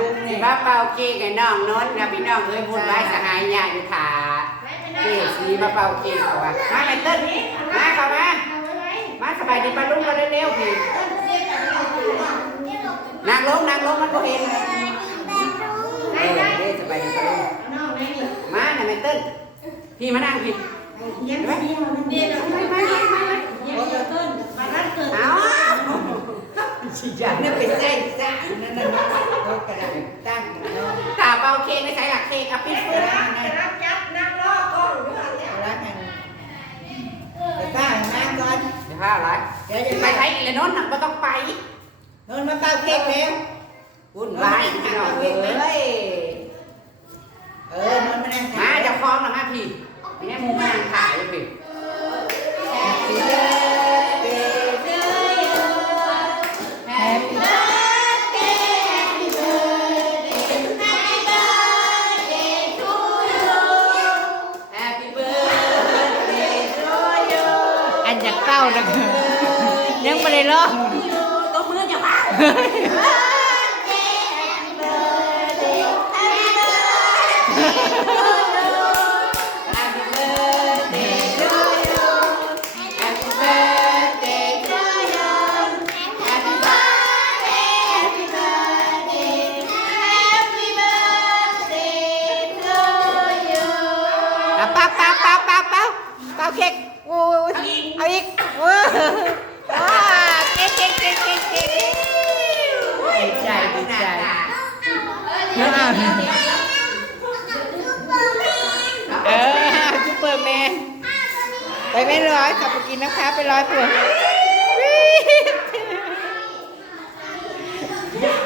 ลุงสินี่ว่าเป่าเค้กให้น้องนนท์นะพี่น้องเอ้ยบุญไว้สหายญาติอยู่ขาเค้กสีมาเป่าเค้กเขาว่ามาไปเต้นมาเข้ามามาสบายดีปะลุงมาเร็วๆพี่นางลงนางลงมันบ่เห็นเออเด้สบายดีปะลุงมาน่ะแม่เต้นพี่มานั่งพี่เห็นไหมไม่ไม่ไม่ไม่ไม่เอาฉีดยาเนี่ยเป็นใจจ้ะนั่นน่ะโต๊ะกระดาษตั้งเนาะ ตาเบาเค้กในใส่หลักเค้กกับพี่ฟื้นรักกันไปป้าให้มาก่อนเดี๋ยวพาอะไรเดี๋ยวจะไปไปไทยอีกเลยน้นหนักก็ต้องไปนนท์มาเป่าเค้กแล้ววุ่นวายพี่น้องเอ้ยเออนนท์มานั่งมาจะคล้องนะมาพี่แม่มูมานั่งถ่าย you อะเป้าเป้าเป้าเป้าเป้าเป้าเค้กโอ้ยเอาอีกโอ้ยว้าเค้กเค้กเค้กเค้กเค้กดีใจดีใจเออซุปเปอร์แมน ไปไม่ร้อยขับไปกินนะคะไปร้อยเผื่อ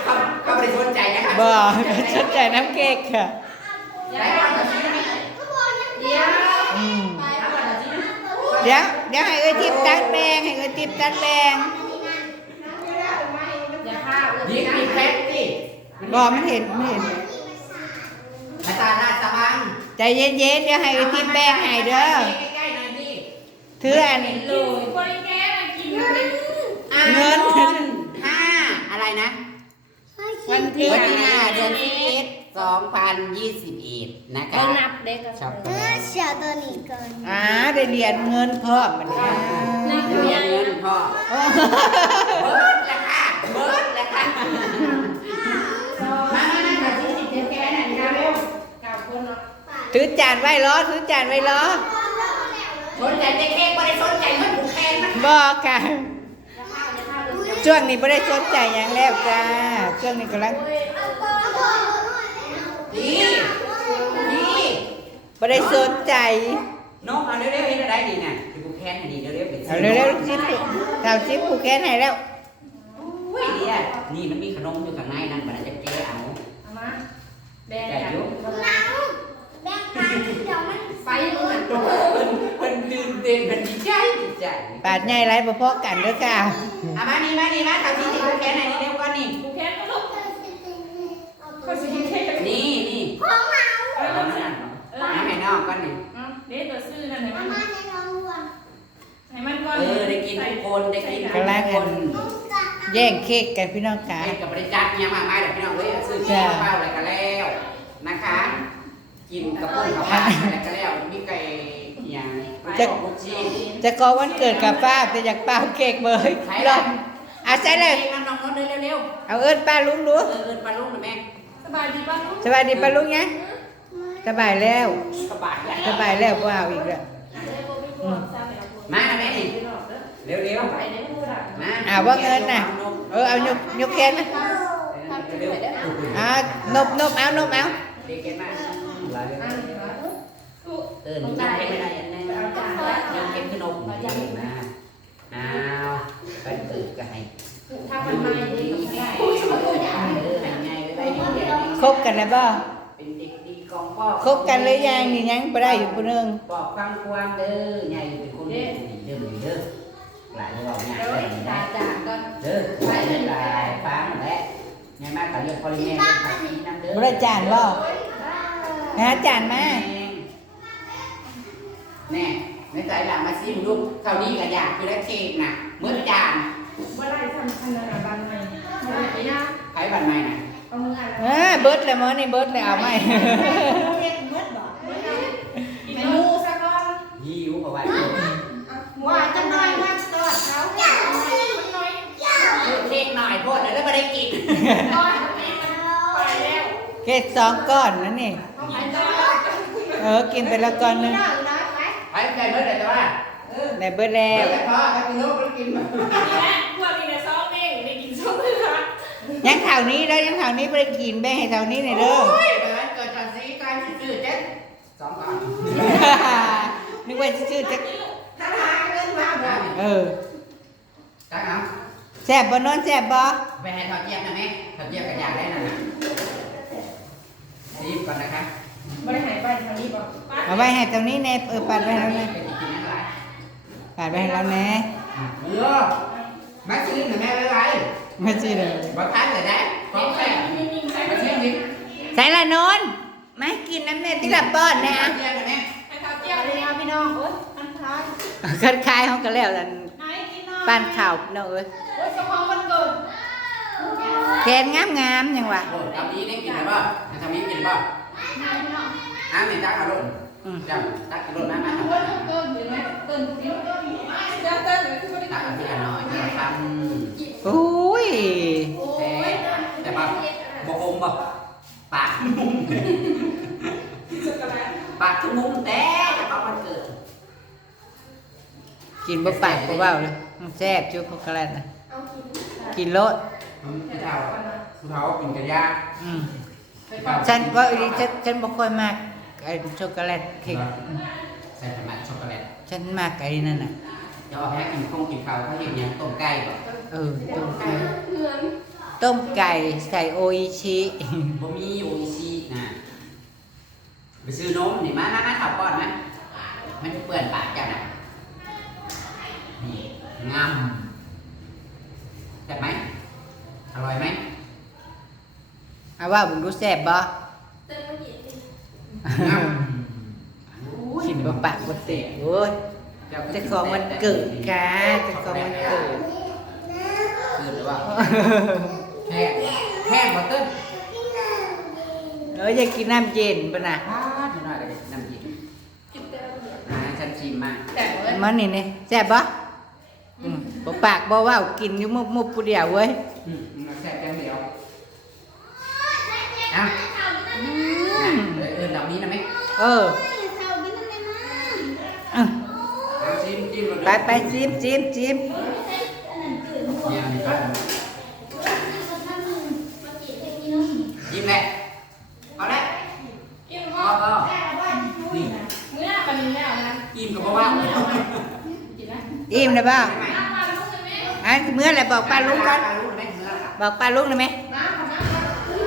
เขาเขาไม่ได้สนใจนะคะบอกสนใจน้ำเค้กค่ะได้ก่อนกับชีวิตอืมเดี๋ยวเดี๋ยวให้เอ้ยทิพย์ตัดแบงให้เอ้ยทิพย์ตัดแบงยิงมีเพชรสิบอกมันเห็นมันเห็นมาตาหน้าสว่างใจเย็นๆเดี๋ยวให้เอ้ยทิพย์แบงให้เด้อ ใกล้ๆหน่อยดิ ถืออันเลยเงินห้าอะไรนะ วันที่วันที่ห้าเดือนสิบเอ็ดสองพันยี่สิบเอ็ดนะคะนับเด็กชอบเออเสียตัวนี้ก่อนอ่าได้เหรียญเงินเพิ่มมันอ่าเรียนเงินพ่อโอ้เบิร์ดเลยค่ะเบิร์ดเลยค่ะมามามามาที่สิบเจ็ดแกหน่อยเร็วถือจานไว้ล้อถือจานไว้ล้อสนใจเด็กเค้ บอกค่ะช่วงนี้ไม่ได้สนใจอย่างแล้วจ้าช่วงนี้กำลังดีดีไม่ได้สนใจน้องเอาเร็วๆเห็นอะไรดีน่ะคือผูกแขนให้ดีเร็วๆเป็นเอาเร็วๆชิปเราชิปผูกแขนให้แล้วอุ้ยเนี่ยนี่มันมีขนมอยู่ข้างในนั่นมันจะแก้เอาแดงกันแบงพันเดี๋ยวมันไฟมัน เป็นเป็นดื่น เต้นเป็นดีใจดีใจปาดใหญ่ไรบ่พอกันเด้อค่ะอะมานี่มานี่มาทำที่สิผูกแขนให้ดีเร็วก่อนนี่ผูกแขนก็ลูกเขาสิแค่นี่นี่ของเราเอามานั่นเอามาให้น้องก่อนนี่เด็กตัวซื้อนั่นไหนเอามันมาในน้องวัวไหนมันก็เออได้กินทุกคนได้กินทุกคนแย่งเค้กกันพี่น้องค่ะให้กับบริจาคเนี่ยมากมายเดี๋ยวพี่น้องเว้ยซื้อเค้กมาเป้าอะไรกันแล้วนะคะ กินกระปุกกระป๋าอะไรกันแล้วมีไก่อย่าง จะบุชีจะกอวันเกิดกับป้าแต่อยากเป่าเค้กเบยใครลล่ะองอาใส่เลยน้องน้องน้องเร็วเอาเอิ้นป้าลุงดูๆเออเออปลาลูกหน่อยแม่สบายดีป่ะลูกสบายดีป้าลุงไงสบายแล้วสบายแล้วสบายแล้วบ่เอาอีกแล้วมานะแม่นี่เร็วเร็วไปได้พูดอะมาอ่าว่าเงินน่ะเออเอายกยกแขนมาเร็วอ่านบนบเอานบเอาเด็กเก่งมากหลายเรื่องเออหนูยังเก็บไม่ได้ ยังไงยังเก็บขนมยังมาอ้าวไปตื่นกันให้ทำมันม่ดีกับแม่เออให้ไปได้ดีคบกันแล้วบ่เป็นเด็กดีกองพ่อคบกันหรือยังนี่ยังบ่ได้อยู่ผู้นึงบอกความความเด้อใหญ่เป็นคนดีเด้อเด้อหลายเราเนี่ยเดี๋ยวได้ได้ตาจากกันเด้อไปหลายฟ้าแหละไงมากกับเรื่องพอลิเมนภาษีน้ำเด้อบ่ได้จานบ่หาจานมาแน่ ในใจหลังมาซิมลูกเท่านี้ก็อยากคือได้เค้กน่ะเมื่อจานเมื่อไรทำขนาดบันใหม่ไม่ได้ยากไผบันใหม่น่ะเอเอามืออะเออเบิดเลยมื้อนี่เบิดเลยเอาไหมเค้กมืดบ่กินมูซะก่อนหิวเพราะว่าว่าจะน้อยมากตอดเขามันน้อยเค้กหน่อยโพดแล้วไม่ได้กินก้อนนี้มันไปแล้วเค้กสองก้อนนั่นนี่เอาไปต่อเออกินไปละก้อนหนึง ได้ได้ไปไปใจเมื่อไหร่แต่ว่าได้เบิดแล้เดี๋ยววแต่พอถ้ากินลูกก็กินมานี่แหละพวกนี้เนี่ยซ้อมเองได้กินซ้อมเลยค่ะยังแถวนี้เด้อยังแถวนี้บ่ไปกินแบ่งให้แถวนี้หน่อยเด้อโอ้ยไปวันเกิดจันทร์สีการซื้อเจ็ดสองก่อนนึกว่าจะชื่อจะถ้าหาเงินมาบ่เออตั้งเอาแซ่บบ่นอนแซ่บบ่ไปให้ทอดเยี่ยมนะแม่ทอดเยี่ยมกับยาได้นั่นน่ะซีบก่อนนะคะ ไม่ได้หายไปทางนี้ป่ะป้าเอาไว้ให้ตรงนี้แน่เออปัดไว้ให้แล้วแน่ไปกินนั่นไรปัดไว้ให้แล้วแน่เออมาซื้อหน่อยแม่เลยไรไม่ใช่เลยบ่ทันเลยได้ของแม่นิ่งๆใส่มาไปซื้อเที่ยวนิดใส่ละนอนมากินน้ำแน่ที่ละป้อนแน่อะเยี่ยมนะแม่ให้เขาเจีเที่ยยววเลเลยยเอาพี่น้องโอ๊ยอันท้ายคันคายเขาก็แล้วนั่นไหนกินน้อยป้านข่าวเนาะเอ้ยโอ้ยเฉพาะวันเกิดแขนงามงามๆยังวะโอ้ทำนี้ได้กินหรือเปล่าทำนี้กินเปล่าอ้าวนี่ตักเอาลงอืมจับตักเอาลงมามาวันเกิดเห็นไหมเกินเดียวเจ้าเต้นคือไม่ได้ตักเอาที่ละหน่อยที่ละคำโอ้ยแต่แต่ว่าบกอมบ่ปากมุมปากทุกมุมแต่จะเอามันเกิดกินบ่ปากบ่เว้าเลยมันแซ่บจุ๊บช็อกโกแลตนะกินโลดผู้เฒ่าผู้เฒ่ากินกระยา อืม ฉันว่าอีฉันฉันบ่ค่อยมากไอ้ช็อกโกแลตเค้กใส่ธรรมะช็อกโกแลตฉันมากไอ้นั่นน่ะจะเอาแค่กินคงกินข้าวเขาเห็นยังต้มไก่บ่เออต้มไก่เหมือนต้มไก่ใส่โออิชิบ่มีโออิชินะไปซื้อนมนี่มามามาขับก่อนนะมันเปื่อนปากเจ้าน่ะนี่งามแซ่บไหมอร่อยไหม เอาว่าบุญรู้แซ่บบ่เต้นเมื่อกี้งามกินบ่ปากบ่เตะโอ้ยเจะของวันเกิดค่ะเจะของวันเกิดเกิดหรือเปล่าแค่แค่บอตเติ้ลเอออยากกินน้ำเย็นป่ะนะอ้าไม่น่าเลยน้ำจิ้มอ่าฉันชิมมาแต่เว้ยมันนี่นี่แซ่บบ่อืมบ่ปากบ่เว้ากินอยู่มุบมุบผู้เดียวเว้ย อืมมันแซ่บจังเดียว เอ้าอืมเออเออเหล่านี้นะไหมเออเออเอาชิมจิ้มไปไปซิมซิมซิมเนี่ยนี่ครับยิ้มเลยเอาละกินพก็อก็นี่เมื่อวันนี้แล้วนะยิ้มกับว่ากินนะอิ่มเลยบ่น้ำปลาลูกเลยไหมอันเมื่อไหรบอกป้าลุงก่อนป้าลุงไหมเมื่อครับบอกป้าลุงได้ไหม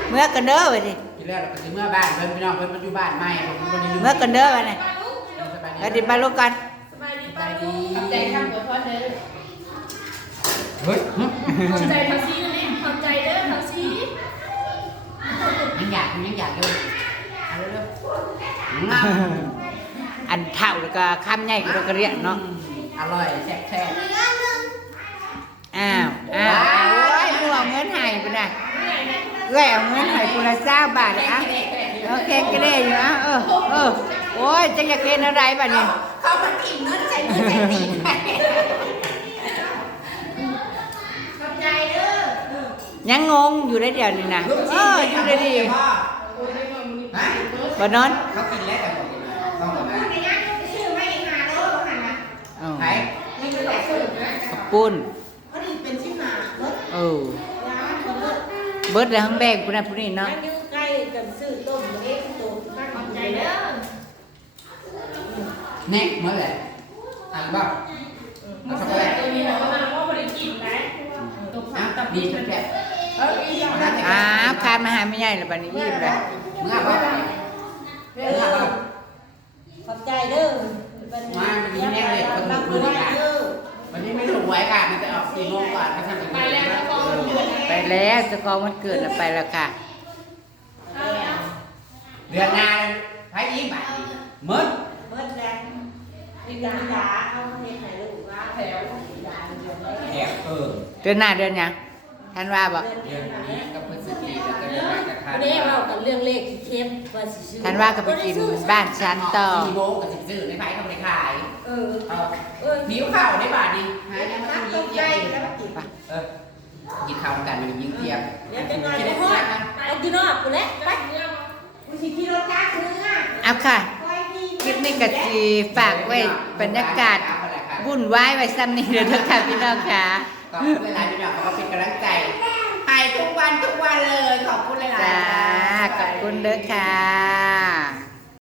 เมื่อกันเด้อไปดิทีแรกเราก็จะเมื่อบ้านเพิ่นพี่น้องเพิ่นมาอยู่บ้านใหม่ผมบ่ได้อยู่เมื่อกันเด้อไปนี่ปลาลูกสบายแล้วดีดิป้าลุงก่อนสบายดีปลาลูกขอบใจครับเดี๋ยวพอเด้อเฮ้ยขอบใจทางซีนะเนี่ยขอบใจเด้อทางซียังอยากยังอยากอยู่เอาเร็วๆงามอันเท่าแล้วก็คำใหญ่ก็เรียกเนาะอร่อยแซ่บแซ่บอ้าวอ้าวอ้าวโอ้ยมึงเอาเงินให้ปุ่นน่ะ เอ้ยเอาเงินให้ปุ่นละเจ้าบาทเลยอะโอเคก็ได้อยู่อะเออเออโอ้ยจะอยากกินอะไรบ้านี่เขามากินเงินใส่มือใส่ตีนให้ขอบใจเด้อยังงงอยู่ได้เดี๋ยวนี้นะลูกเอชิ้นออยู่ได้ดีพ่อฮะบ่นอนเขากินแล้วแต่บอกกินแล้วต้องบอกว่าในงานก็ชื่อไม่หาเด้อบ่หันนะเอาไหนนี่คือแต่ชื่อนะขอบปุ้นอันนี้เป็นชื่อหาเบิดเออร้านเบิด เบิดแล้วทั้งแบงปุ่นน่ะปุ่นนี่เนาะอันนี้ใกล้กับซื้อต้มเล็กต้มบ้านขอบใจใจเด้เด้ออเน็กเมื่อไหร่อ่านบ้างเอาช็อกโกแลตตัวนี้เราก็มาว่าบริกินนะตกอะตับดีช็อกโกแลตเอออีกอย่างนะอ้าวคานมาหาไม่ใหญ่แล้วบัดนี้ยิ้มแล้วเมื่อป่ะเมื่อป่ะขอบใจเด้อ มาวันนี้แน่เลยคนมือดีค่ะวันนี้ไม่ถูกหวยค่ะมันจะออกสี่โมงกว่าก็ทำเป็น ไปแล้วแล้วก็เดือน ไป แล้วเจะกองมันเกิดแล้วไปแล้วค่ะ เดือนหน้าพายยิ้มบ่ายมืดเบิดแล้วมีดาดาเอาเฮ็ดให้ลูกว่าแถวดาเดือนแถบเออเดือนหน้าเดือนหยังดท่านว่าบอกเดือนนี้กับพฤศจิกายนแล้วก็จะขาดวันนี้เรากันเรื่องเลขที่เข้มว่าสิซื้อท่านว่าก็ไปกินบ้านฉันต่อสี่โมงกับสิบซื้อในไผ่ก็ไม่ได้ขายเออ เออเออหิวข้าวได้บาทดีหายังมาตกินกยิใจงเทียบแล้วก็กินเออ กินข้าวกันมันยิงเทียบเดี๋ยวจะนอนกินไปได้ฮอเทียดบนะเอากินนอกกูแล้วไปกูสิขี่รถจักรเนื้อเอาค่ะคอยขี่คลิปนี้ก็จีฝากไว้บรรยากาศวุ่นวายไว้ซ้ำนี้เลยเด้อค่ะพี่น้องค่ะขอบคุณหลายๆพี่น้องขอบคุณเป็นกำลังใจให้ทุกวันทุกวันเลยขอบคุณหลายๆจ้าขอบคุณเด้อค่ะ